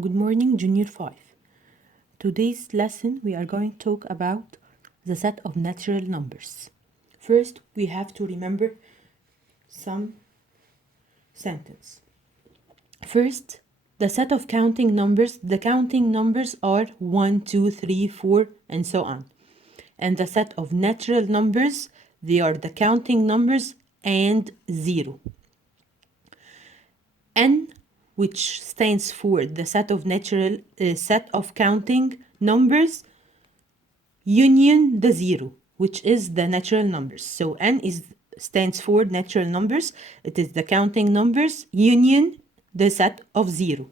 Good morning, Junior 5. Today's lesson we are going to talk about the set of natural numbers. First, we have to remember some sentence. First, the set of counting numbers. The counting numbers are 1, 2, 3, 4, and so on. And the set of natural numbers, they are the counting numbers and 0. N, which stands for the set of natural set of counting numbers union the 0, which is the natural numbers. So N stands for natural numbers. It is the counting numbers union the set of 0.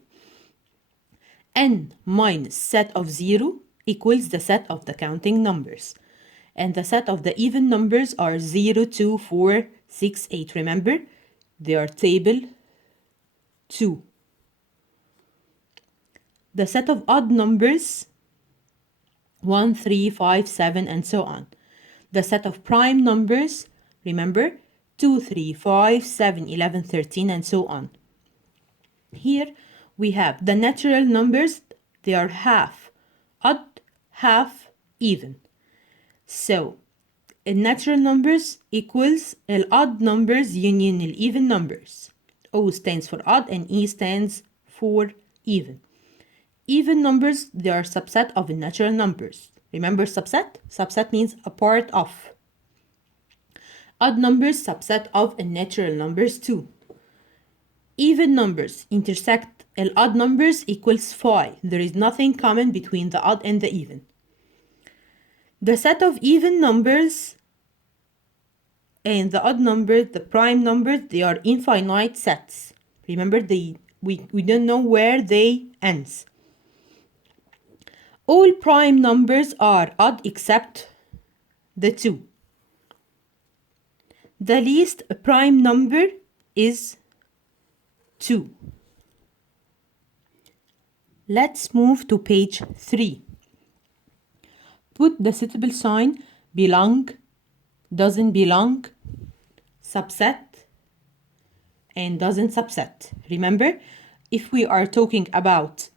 N minus set of 0 equals the set of the counting numbers. And the set of the even numbers are 0, 2, 4, 6, 8. Remember, they are table 2. The set of odd numbers 1, 3, 5, 7, and so on. The set of prime numbers, remember, 2, 3, 5, 7, 11, 13, and so on. Here we have the natural numbers. They are half odd, half even. So natural numbers equals odd numbers union even numbers. O stands for odd and E stands for even. Even numbers, they are subset of natural numbers. Remember subset? Subset means a part of. Odd numbers, subset of natural numbers too. Even numbers intersect odd numbers equals phi. There is nothing common between the odd and the even. The set of even numbers and the odd numbers, the prime numbers, they are infinite sets. Remember, we don't know where they ends. All prime numbers are odd except the 2. The least prime number is 2. Let's move to page 3. Put the suitable sign belong, doesn't belong, subset, and doesn't subset. Remember, if we are talking about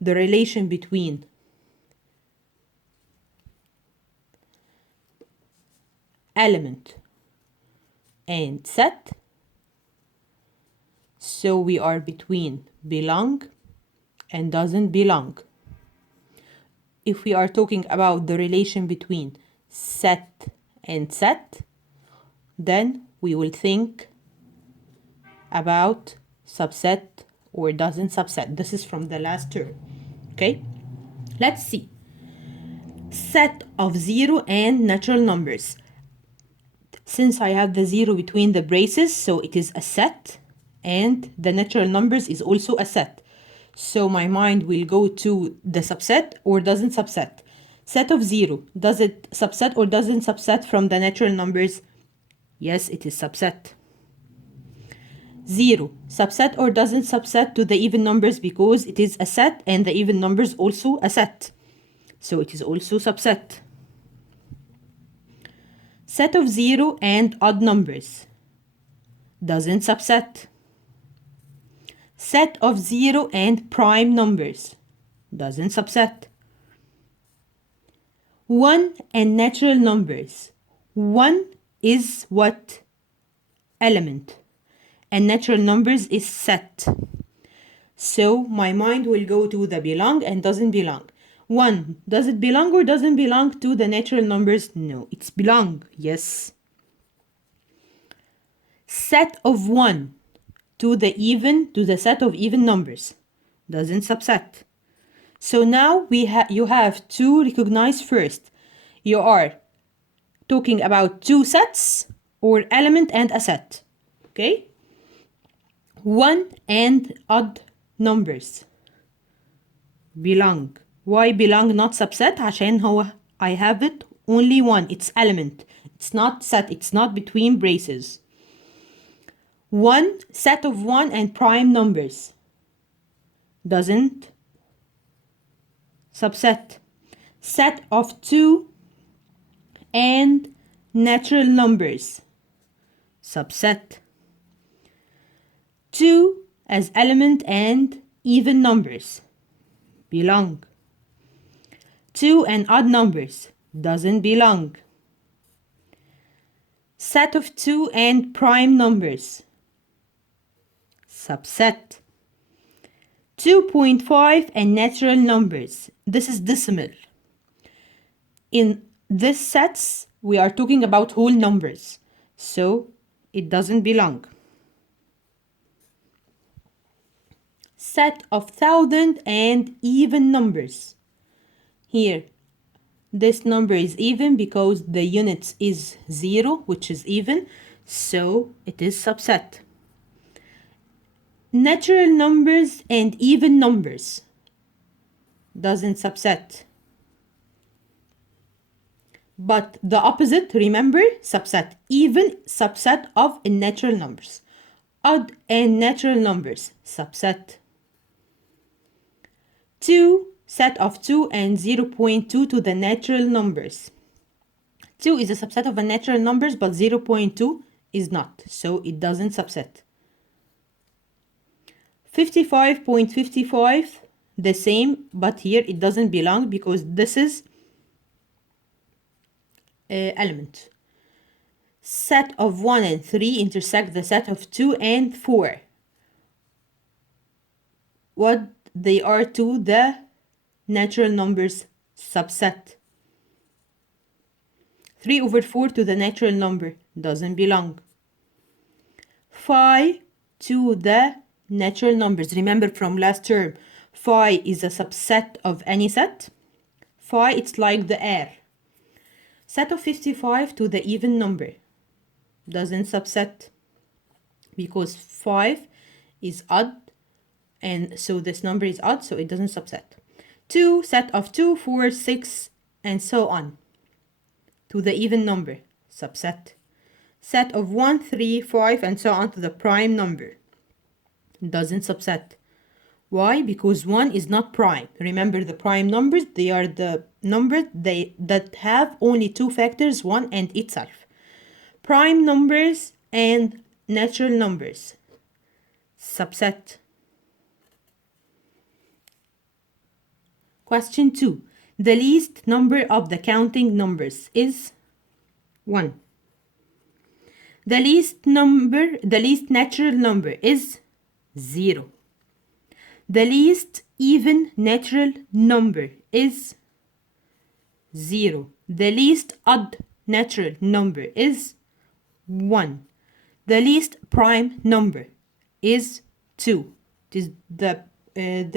the relation between element and set, so we are between belong and doesn't belong. If we are talking about the relation between set and set, then we will think about subset or doesn't subset. This is from the last term. Okay, let's see. Set of 0 and natural numbers. Since I have the 0 between the braces, so it is a set, and the natural numbers is also a set. So my mind will go to the subset or doesn't subset. Set of 0, does it subset or doesn't subset from the natural numbers? Yes, it is subset. 0, subset or doesn't subset to the even numbers because it is a set and the even numbers also a set. So it is also subset. Set of 0 and odd numbers doesn't subset. Set of 0 and prime numbers doesn't subset. 1 and natural numbers. 1 is what? Element. And natural numbers is set. So my mind will go to the belong and doesn't belong. 1, does it belong or doesn't belong to the natural numbers? No, it's belong. Yes. Set of 1 to the set of even numbers doesn't subset. So now you have to recognize first. You are talking about two sets or element and a set. Okay? 1 and odd numbers belong. Why belong not subset? عشان هو I have it only 1. It's element. It's not set. It's not between braces. 1 set of 1 and prime numbers doesn't subset. Set of 2 and natural numbers subset. 2 as element and even numbers belong. 2 and odd numbers doesn't belong. Set of 2 and prime numbers, subset. 2.5 and natural numbers, this is decimal. In this sets, we are talking about whole numbers, so it doesn't belong. Set of 1,000 and even numbers. Here, this number is even because the units is 0, which is even, so it is subset. Natural numbers and even numbers doesn't subset. But the opposite, remember, subset. Even subset of natural numbers. Odd and natural numbers, subset. 2, set of 2 and 0.2 to the natural numbers. 2 is a subset of the natural numbers, but 0.2 is not, so it doesn't subset. 55.55, the same, but here it doesn't belong because this is element. Set of 1 and 3 intersect the set of 2 and 4. What they are to the natural numbers, subset. 3/4 to the natural number doesn't belong. Phi to the natural numbers. Remember from last term, phi is a subset of any set. Phi, it's like the air. Set of 55 to the even number doesn't subset because 5 is odd, and so this number is odd, so it doesn't subset. 2, set of 2, 4, 6, and so on to the even number, subset. Set of 1, 3, 5, and so on to the prime number, doesn't subset. Why? Because 1 is not prime. Remember, the prime numbers, they are the numbers that have only 2 factors, 1 and itself. Prime numbers and natural numbers, subset. Question 2. The least number of the counting numbers is 1. The least natural number is 0. The least even natural number is 0. The least odd natural number is 1. The least prime number is 2. It is the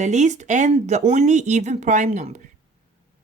least and the only even prime number.